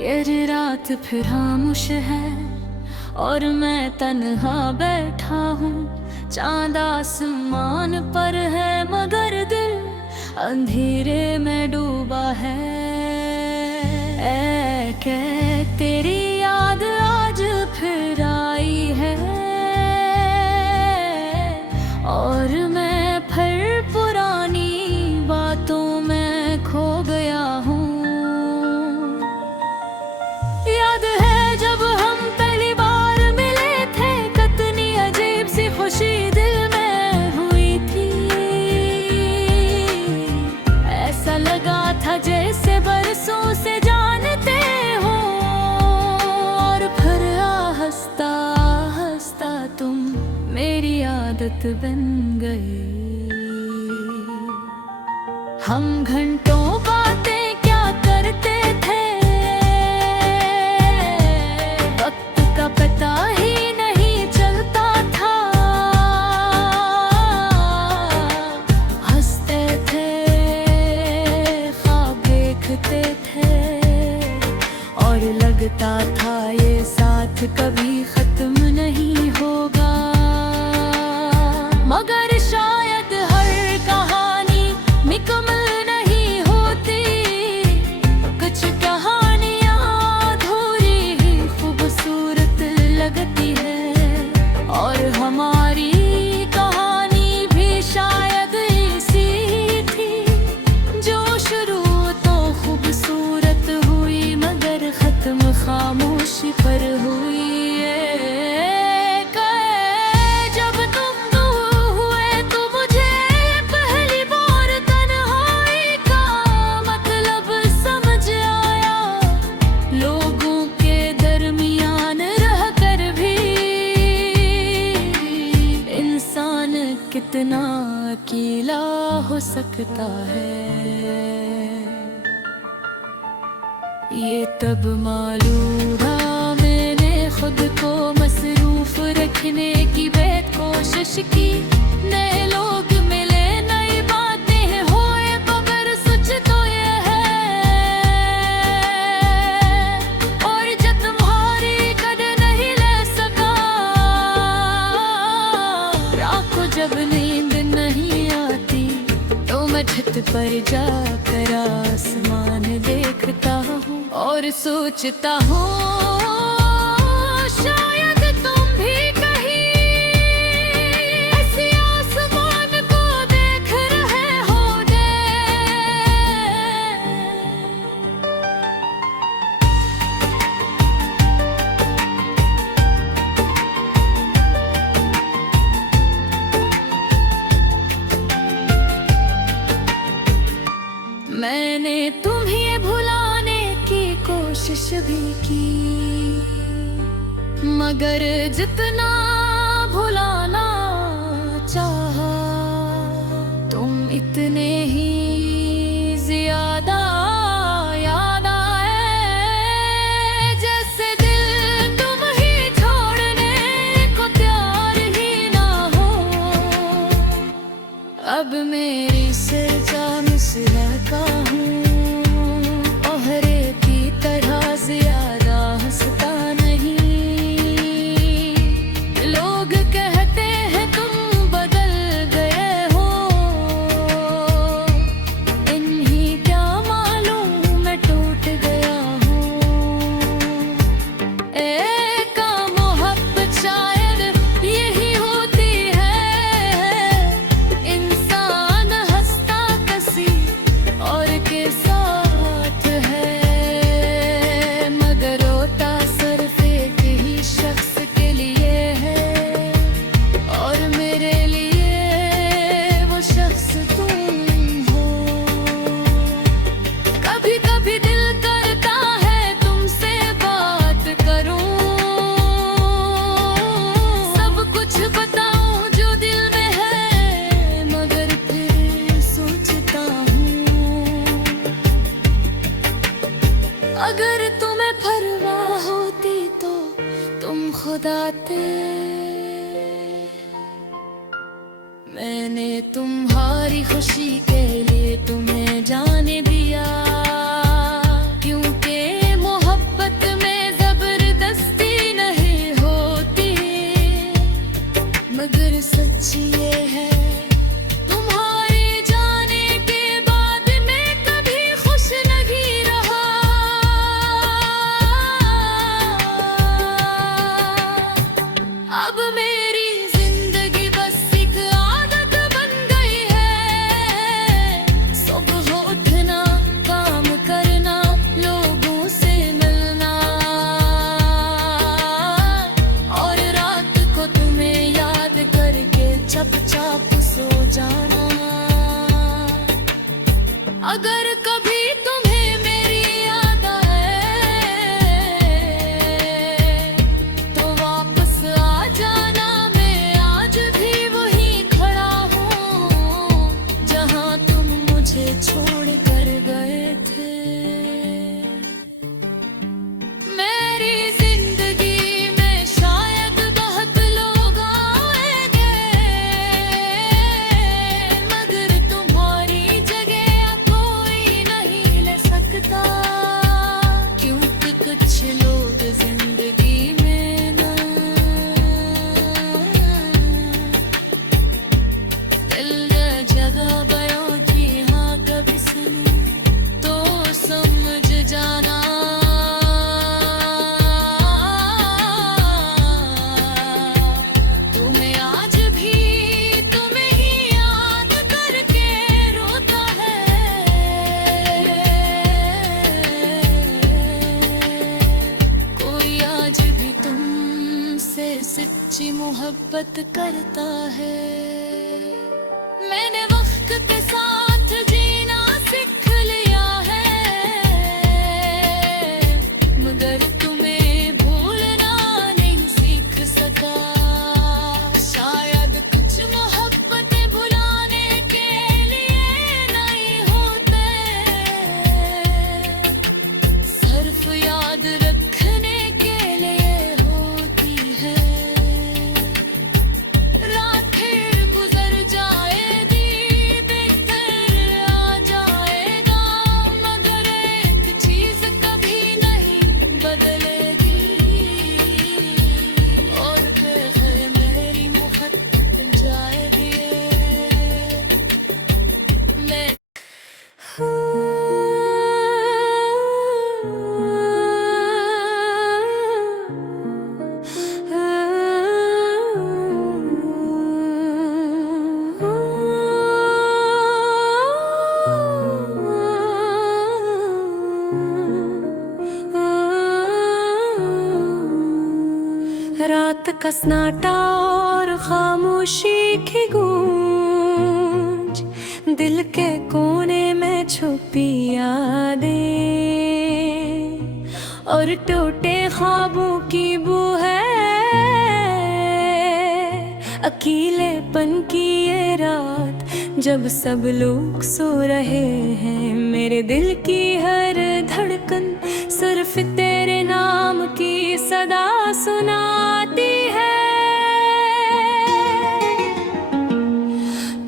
ये रात फिर खामोश है और मैं तन्हा बैठा हूँ। चांद आसमान पर है मगर दिल अंधेरे में डूबा है। के तेरी याद आज फिर आई है और मैं फिर पुरानी बातों में खो गया हूँ। याद है जब हम पहली बार मिले थे, कितनी अजीब सी खुशी दिल में हुई थी। ऐसा लगा था जैसे बरसों से जानते हो और फिर हंसता हंसता तुम मेरी आदत बन गई। हम घंटों बातें क्या करते थे, वक्त का पता ही नहीं चलता था। हंसते थे, ख्वाब देखते थे और लगता था ये साथ कभी खत्म नहीं होगा। मगर शायद हर कहानी मुकम्मल नहीं होती, कुछ कहानियाँ अधूरी ही खूबसूरत लगती है। और हमारी कहानी भी शायद इसी थी, जो शुरू तो खूबसूरत हुई मगर खत्म खामोशी पर हुई। कितना अकेला हो सकता है, ये तब मालूम हुआ मैंने खुद को मसरूफ रखने की बेकोशिश की। नए लोग मिले, नई बातें हुए मगर सच तो ये है और जब तुम्हारी कदर नहीं ले सका। रात को जब नींद नहीं आती तो मैं छत पर जाकर आसमान देखता हूँ और सोचता हूँ शायद तुम भी कहीं ऐसे आसमान को देख रहे होगे। मैंने तुम्हें भुलाने की कोशिश भी की, मगर जितना भुलाना चाहा तुम इतने ही ज्यादा याद आए। जैसे दिल तुम ही छोड़ने को तैयार ही ना हो। अब मेरी सजा मिसरा का हूँ, ओहरे की तरह ज्यादा हंसता नहीं। लोग कहते हैं तुम बदल गए हो, इन्हीं क्या मालूम मैं टूट गया हूँ। एक मोहब्बत शायद यही होती है, इंसान हंसता कसी और के साथ है मगर रोता सिर्फ एक ही शख्स के लिए है और मेरे लिए वो शख्स तुम हो। कभी कभी दिल करता है तुमसे बात करूं, सब कुछ बताऊं जो दिल में है मगर फिर सोचता हूँ अगर तुम्हें परवाह होती तो तुम खुद आते। मैंने तुम्हारी खुशी के लिए तुम्हें जाने दिया, क्योंकि मोहब्बत अगर कभी तुम्हें मेरी याद आए तो वापस आ जाना। मैं आज भी वहीं खड़ा हूँ जहाँ तुम मुझे छोड़ कर गए थे। मेरी जिंदगी में शायद बहुत लोग आएंगे मगर तुम्हारी जगह कोई नहीं ले सकता। क्योंकि कुछ लोग जिंदगी में ना दिल ने जगह बयां की। हाँ कभी सुनो तो समझ जाना। तुम्हें आज भी तुम्हें ही याद करके रोता है। कोई आज भी तुमसे सच्ची मोहब्बत करता है। मैंने वक्त के साथ जीना सीख लिया है मगर तुम्हें भूलना नहीं सीख सका। शायद कुछ मोहब्बतें भुलाने के लिए नहीं होते सिर्फ याद रखने के लिए होती है। रात फिर गुजर जाएगी बिखर आ जाएगा मगर एक चीज कभी नहीं बदलेगी और फिर मेरी मोहब्बत जाएगी। मैं रात का सन्नाटा और खामोशी की गूंज दिल के कोने में छुपी यादें और टूटे ख्वाबों की बू है। अकेलेपन की ये रात जब सब लोग सो रहे हैं मेरे दिल की हर धड़कन सिर्फ तेरे नाम की सदा सुनाती है।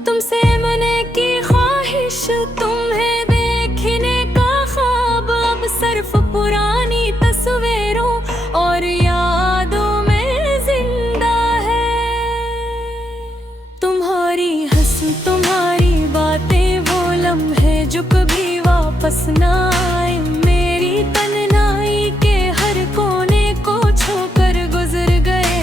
तुमसे मिलने की ख्वाहिश तुम्हें देखने का ख्वाब अब सिर्फ पुरानी तस्वीरों और यादों में जिंदा है। तुम्हारी हंसी तुम्हारी बातें वो लम्हे जो कभी वापस ना आए। मेरी तन्हाई के हर कोने को छोकर गुजर गए।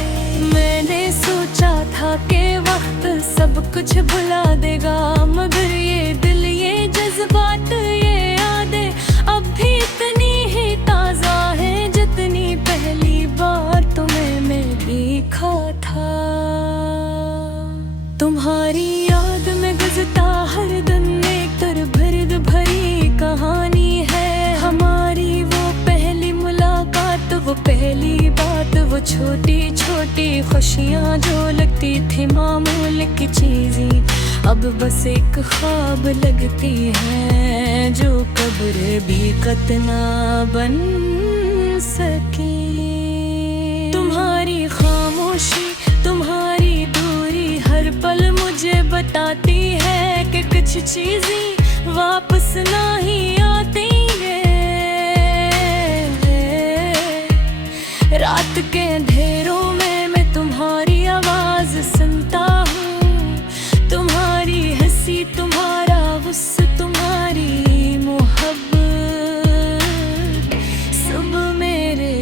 मैंने सोचा था कि वक्त सब कुछ भुला देगा मगर ये दिल ये जज्बात ये यादें अब भी इतनी ही ताजा है जितनी पहली बार तुम्हें मैं देखा था। तुम्हारी याद में गुजरता हर दिन एक दर्द भरी कहानी है हमारी। वो पहली मुलाकात वो पहली बात वो छोटी छोटी खुशियाँ जो लगती थी मामूल की चीजें अब बस एक ख्वाब लगती है जो कब्र भी कतना बन सके। तुम्हारी खामोशी तुम्हारी दूरी हर पल मुझे बताती है कि कुछ चीजें वापस ना ही आती है। रात के अंधेरों में मैं तुम्हारी आवाज सुनता हूँ। तुम्हारी हंसी तुम्हारा गुस्सा तुम्हारी मोहब्बत सब मेरे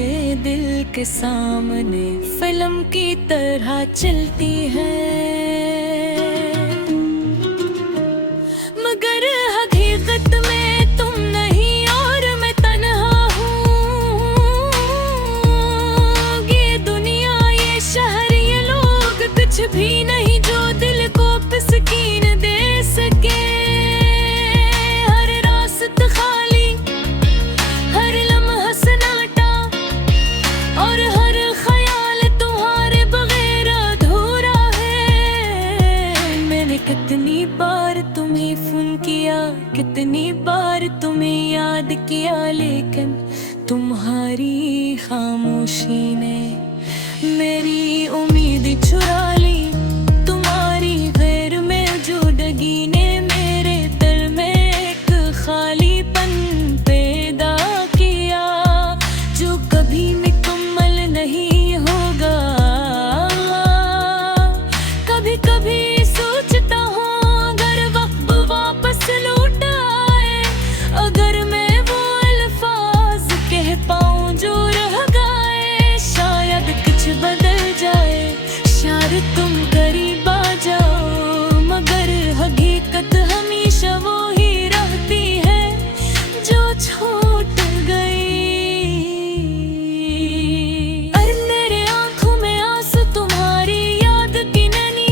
दिल के सामने फिल्म की तरह चलती है। मगर हकीकत में तुम नहीं और मैं तन्हा हूँ। ये दुनिया ये शहर ये लोग कुछ भी नहीं जो दिल को तस्कीन दे सके। हर कितनी बार तुम्हें याद किया, लेकिन तुम्हारी खामोशी ने मेरी उम्मीद चुरा ली। तुम्हारी गैर मौजूदगी ने मेरे दिल में एक खालीपन पैदा किया, जो कभी मुकम्मल नहीं होगा। कभी कभी सोचता हूँ अगर वक्त वापस लौट आए, अगर मैं वो अल्फाज कह पाऊँ जो रह गए, शायद कुछ बदल जाए, शायद तुम करीब आ जाओ। मगर हकीकत हमेशा वो ही रहती है जो छूट गई। और मेरे आंखों में आंसू तुम्हारी याद की नैनी,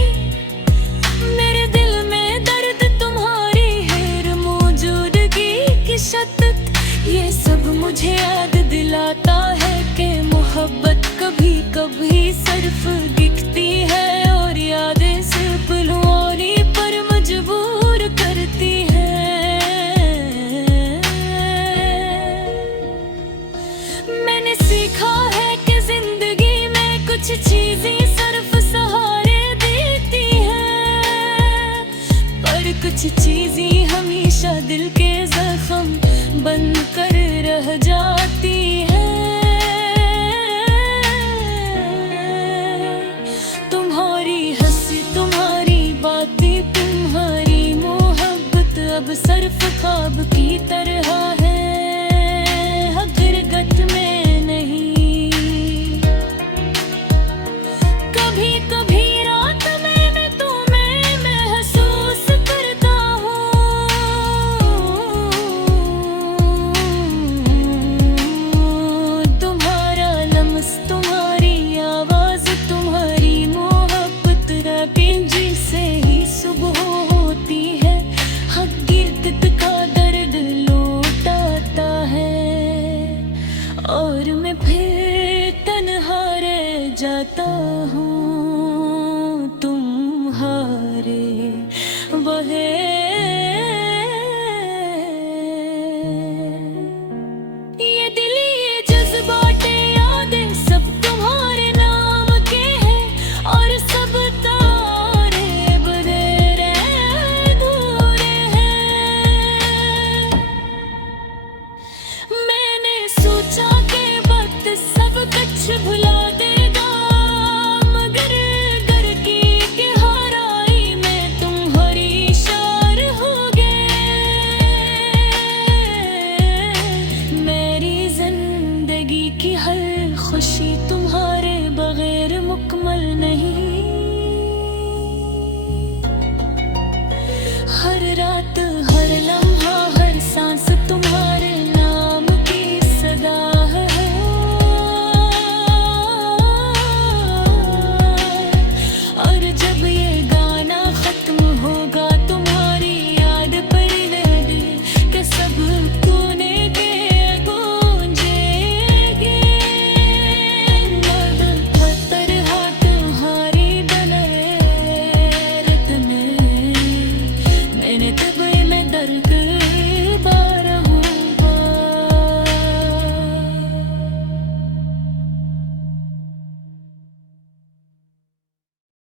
मेरे दिल में दर्द तुम्हारी गैर मौजूदगी की शद्दत। ये सब मुझे याद दिलाता है कि मोहब्बत कभी कभी सिर्फ दिखती है, और यादें सिर्फ रोने पर मजबूर करती है। मैंने सीखा है कि जिंदगी में कुछ चीजें सिर्फ सहारे देती हैं, पर कुछ चीजें हमेशा दिल के जख्म बन कर रह जाती हैं। तुम्हारी हंसी, तुम्हारी बातें, तुम्हारी मोहब्बत अब सिर्फ ख्वाब की तरह है।